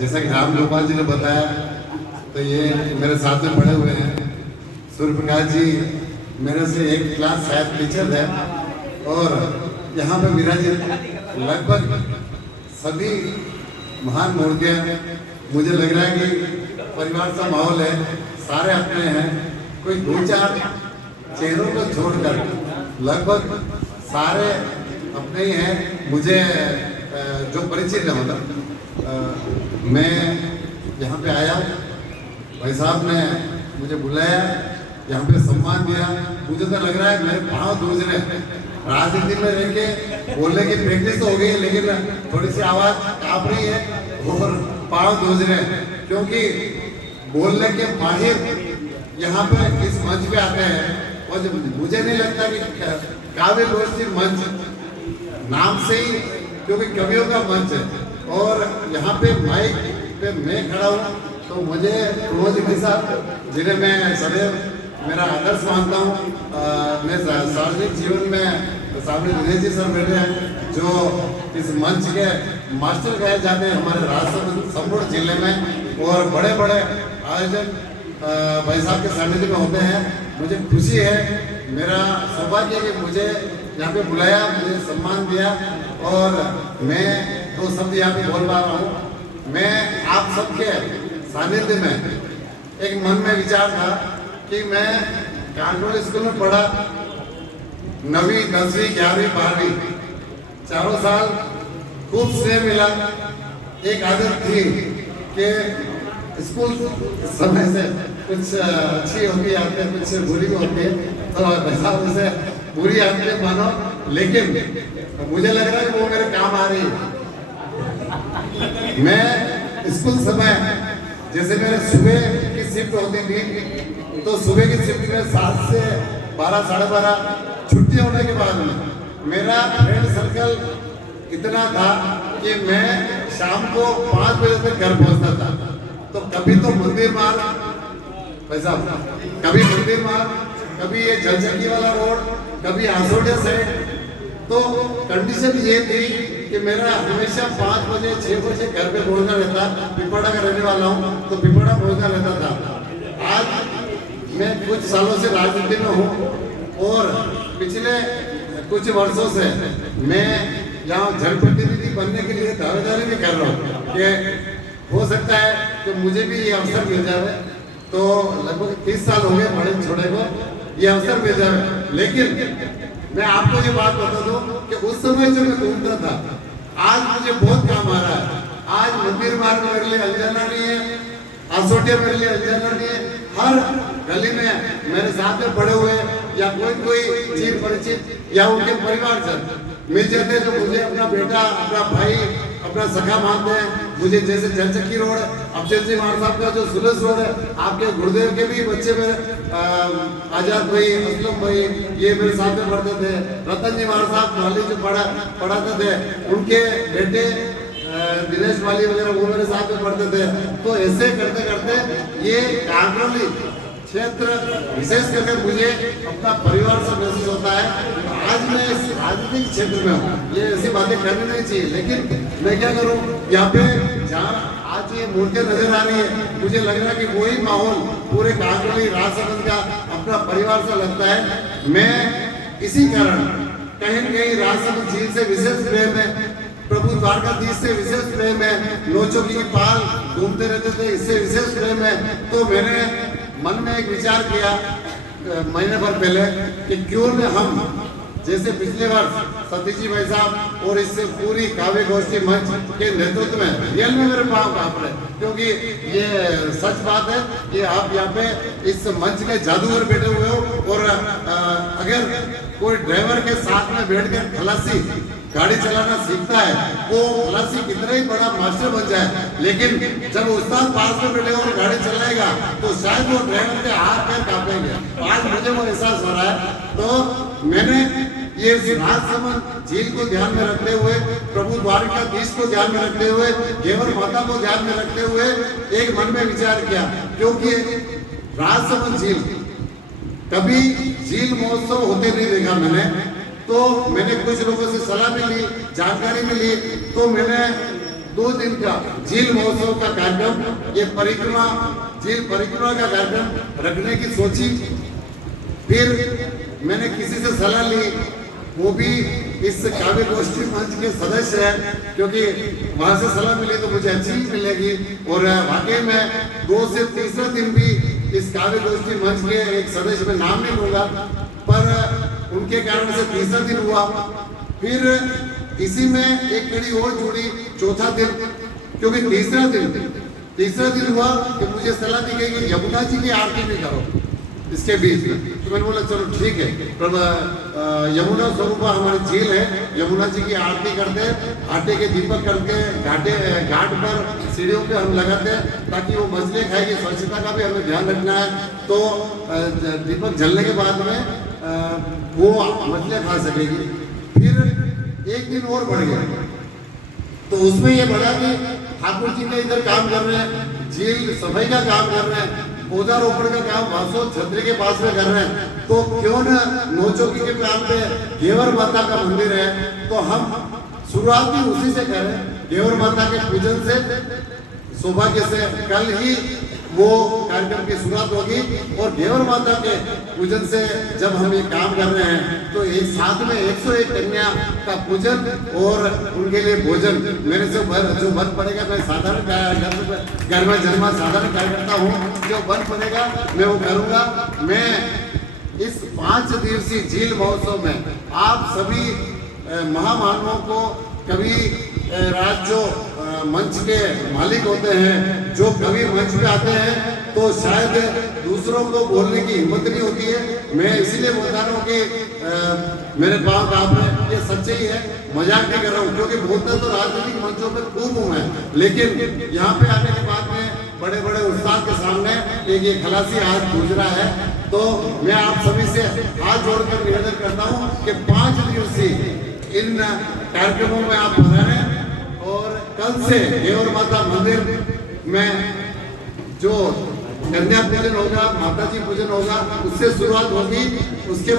जैसा कि राम गोपाल जी ने बताया, तो ये मेरे साथ में पढ़े हुए हैं। सूर्य प्रकाश जी मेरे से एक क्लास शायद टीचर है, और यहाँ पे विराजित लगभग सभी महान मूर्तियाँ, मुझे लग रहा है कि परिवार का माहौल है, सारे अपने हैं। कोई दो चार चेहरों को छोड़कर लगभग सारे अपने ही हैं। मुझे जो परिचित है, मतलब मैं यहाँ पे आया, भाई साहब ने मुझे बुलाया, यहाँ पे सम्मान दिया। मुझे तो लग रहा है मेरे पाँव दूज रहे। राजनीति में रह के बोलने की प्रैक्टिस तो हो गई, लेकिन थोड़ी सी आवाज़ काँप रही है और पाँव दूज रहे हैं, क्योंकि बोलने के माहिर यहाँ पे इस मंच पे आते हैं। और मुझे नहीं लगता कि काव्य गोष्ठी मंच नाम से ही, क्योंकि कवियों का मंच है, और यहाँ पे माइक पे मैं खड़ा हूँ, तो मुझे रोज भाई साहब जिन्हें मैं सदैव मेरा आदर्श मानता हूँ, मैं सार्वजनिक जीवन में सामने दिनेश जी सर बैठे हैं, जो इस मंच के मास्टर कहे जाते हैं हमारे राजसमंद संपूर्ण जिले में, और बड़े बड़े आयोजन भाई साहब के सानिध्य में होते हैं। मुझे खुशी है, मेरा सौभाग्य है कि मुझे यहाँ पे बुलाया, मुझे सम्मान दिया, और मैं दो शब्द यहाँ पे बोल पा रहा हूँ। मैं आप सबके सानिध्य में एक मन में विचार था कि मैं कानपुर स्कूल में पढ़ा, 9वीं 10वीं 11वीं 12वीं चारों साल खूब स्नेह मिला। एक आदत थी कि स्कूल समय से कुछ अच्छी होती आती है, कुछ बुरी भी होती है, तो वैसा उसे बुरी आदतें मानो, लेकिन मुझे लग रहा है वो मेरे काम आ रही है। मैं स्कूल समय, जैसे मेरे सुबह की शिफ्ट होती थी, तो सुबह की शिफ्ट में 7 से 12 साढ़े 12 छुट्टी होने के बाद में मेरा फ्रेंड सर्कल इतना था कि मैं शाम को 5 बजे तक घर पहुंचता था। तो कभी तो मंदिर मार्ग, वैसा कभी मंदिर मार्ग, कभी ये जलचक्की वाला रोड, कभी आसोडिया साइड। तो कंडीशन ये थी कि मेरा हमेशा 5 बजे 6 बजे घर पे पहुंचना रहता। पिपड़ा का रहने वाला हूँ, तो पिपड़ा पहुंचना रहता था। आज मैं कुछ सालों से राजनीति में हूँ, और पिछले कुछ वर्षों से मैं यहाँ जनप्रतिनिधि बनने के लिए दावेदारी भी कर रहा हूँ कि हो सकता है कि मुझे भी ये अवसर मिल जाए। तो लगभग 30 साल हो गए बड़े छोड़े को, ये अवसर मिल जाए। लेकिन मैं आपको ये बात बता दूं कि उस समय जो मैं घूमता था, आज मुझे बहुत काम आ रहा है। आज मंदिर मार्ग मेरे लिए अनजाना नहीं है, आसोटिया मेरे लिए अनजाना नहीं है। हर गली में मेरे साथ में पड़े हुए या कोई चीज परिचित या उनके परिवार से मिल जाते हैं, जो मुझे अपना बेटा, अपना भाई, अपना सखा मानते हैं। मुझे जैसे जलचक्की रोड, अफजल जी मार साहब का जो सुलस रोड है, आपके गुरुदेव के भी बच्चे मेरे आजाद भाई, असलम भाई, ये मेरे साथ में पढ़ते थे। रतन जी मार साहब माली जो पढ़ाते थे, उनके बेटे दिनेश माली वगैरह वो मेरे साथ में पढ़ते थे। तो ऐसे करते करते ये कांकरोली क्षेत्र विशेष करके मुझे अपना परिवार से महसूस होता है। आज मैं इस राजनीतिक क्षेत्र में हूँ, ये ऐसी बातें करनी नहीं चाहिए, लेकिन मैं क्या करूँ, यहाँ पे जहाँ आज ये मूर्तियाँ नजर आ रही है, मुझे लग रहा है कि वही माहौल पूरे कांकरोली राजसमंद का अपना परिवार सा लगता है। मैं इसी कारण कहीं न कहीं राजसमंद झील से विशेष प्रेम है, प्रभु द्वारकाधीश से विशेष प्रेम है, लोचों की पाल घूमते रहते थे, इससे विशेष प्रेम है। तो मैंने मन में एक विचार किया महीने भर पहले कि क्यों न हम, जैसे पिछले वर्ष सतीश जी भाई साहब और इससे पूरी काव्य गोष्ठी मंच के नेतृत्व में रियल में मेरे पाँव कांप रहे, क्योंकि ये सच बात है कि आप यहाँ पे इस मंच के जादूगर बैठे हुए हो। और अगर कोई ड्राइवर के साथ में बैठकर खलासी गाड़ी चलाना सीखता है, वो खलासी कितना ही बड़ा मास्टर बन जाए, लेकिन जब उस्ताद पास में बैठे और गाड़ी चलाएगा तो शायद वो ड्राइवर के हाथ पैर कांपेंगे। आज मुझे वो एहसास हो रहा है। तो मैंने ये राजसमंद झील को ध्यान में रखते हुए, प्रभु द्वारकाधीश को ध्यान में रखते हुए, घेवर माता को ध्यान में रखते हुए एक मन में विचार किया, क्योंकि राजसमंद झील कभी झील महोत्सव होते नहीं देखा मैंने। तो मैंने कुछ लोगों से सलाह भी ली, जानकारी भी ली। तो मैंने 2 दिन का झील महोत्सव का कार्यक्रम, ये परिक्रमा, झील परिक्रमा का कार्यक्रम रखने की सोची। फिर मैंने किसी से सलाह ली, वो भी इस काव्य गोष्ठी मंच के सदस्य है, क्योंकि वहां से सलाह मिली तो मुझे अच्छी ही मिलेगी। और वाकई में 2 से तीसरा दिन भी इस काव्य गोष्ठी मंच के एक सदस्य में नाम नहीं लूंगा, पर उनके कारण से तीसरा दिन हुआ। फिर इसी में एक कड़ी और जुड़ी, चौथा दिन, क्योंकि तीसरा दिन हुआ कि मुझे सलाह दी गई कि यमुना जी की आरती भी करो इसके बीच में। तो मैंने बोला चलो ठीक है, पर यमुना स्वरूपा हमारी झील है, यमुना जी की आरती करते हैं, आटे के दीपक करके घाट पर सीढ़ियों पे हम लगाते हैं, ताकि वो मछलियाँ खाएगी। स्वच्छता का भी हमें ध्यान रखना है, तो दीपक जलने के बाद में वो मछलियाँ खा सकेगी। फिर एक दिन और बढ़ गया, तो उसमें ये बढ़ा कि ठाकुर जी के इधर काम कर रहे हैं, झील सफाई का काम कर रहे हैं, पौधारोपण का काम वासो छतरी के पास में कर रहे हैं, तो क्यों न नौचौकी के काम पे घेवर माता का मंदिर है, तो हम शुरुआत भी उसी से करें, घेवर माता के पूजन से। सौभाग्य से कल ही वो कार्यक्रम की शुरुआत होगी, और घेवर माता के पूजन से जब हम ये काम कर रहे हैं, तो एक साथ में 101 कन्या का पूजन और उनके लिए भोजन मेरे से जो बन पड़ेगा, मैं साधारण घर में जन्मा साधारण कार्यकर्ता हूँ, जो बन पड़ेगा मैं वो करूँगा। मैं इस 5 दिवसीय झील महोत्सव में आप सभी महामानवों को, कवि राज जो मंच के मालिक होते हैं, जो कवि मंच पे आते हैं, तो शायद दूसरों को बोलने की हिम्मत नहीं होती है। मैं इसीलिए बता रहा हूँ कि मेरे पाँव काँप रहे हैं, ये सच्चाई है, मजाक नहीं कर रहा हूँ, क्योंकि बोलता तो राजनीतिक मंचों पे खूब हूँ मैं, लेकिन यहाँ पे आने के बाद में बड़े बड़े उस्ताद के सामने एक ये खलासी हाथ गूंज रहा है। तो मैं आप सभी से हाथ जोड़कर निवेदन करता हूँ कि 5 दिवसीय इन कार्यक्रमों में आप पधारें, और कल से घेवर माता मंदिर में जो कन्या पूजन होगा, माता जी पूजन होगा, उससे शुरुआत होगी। उसके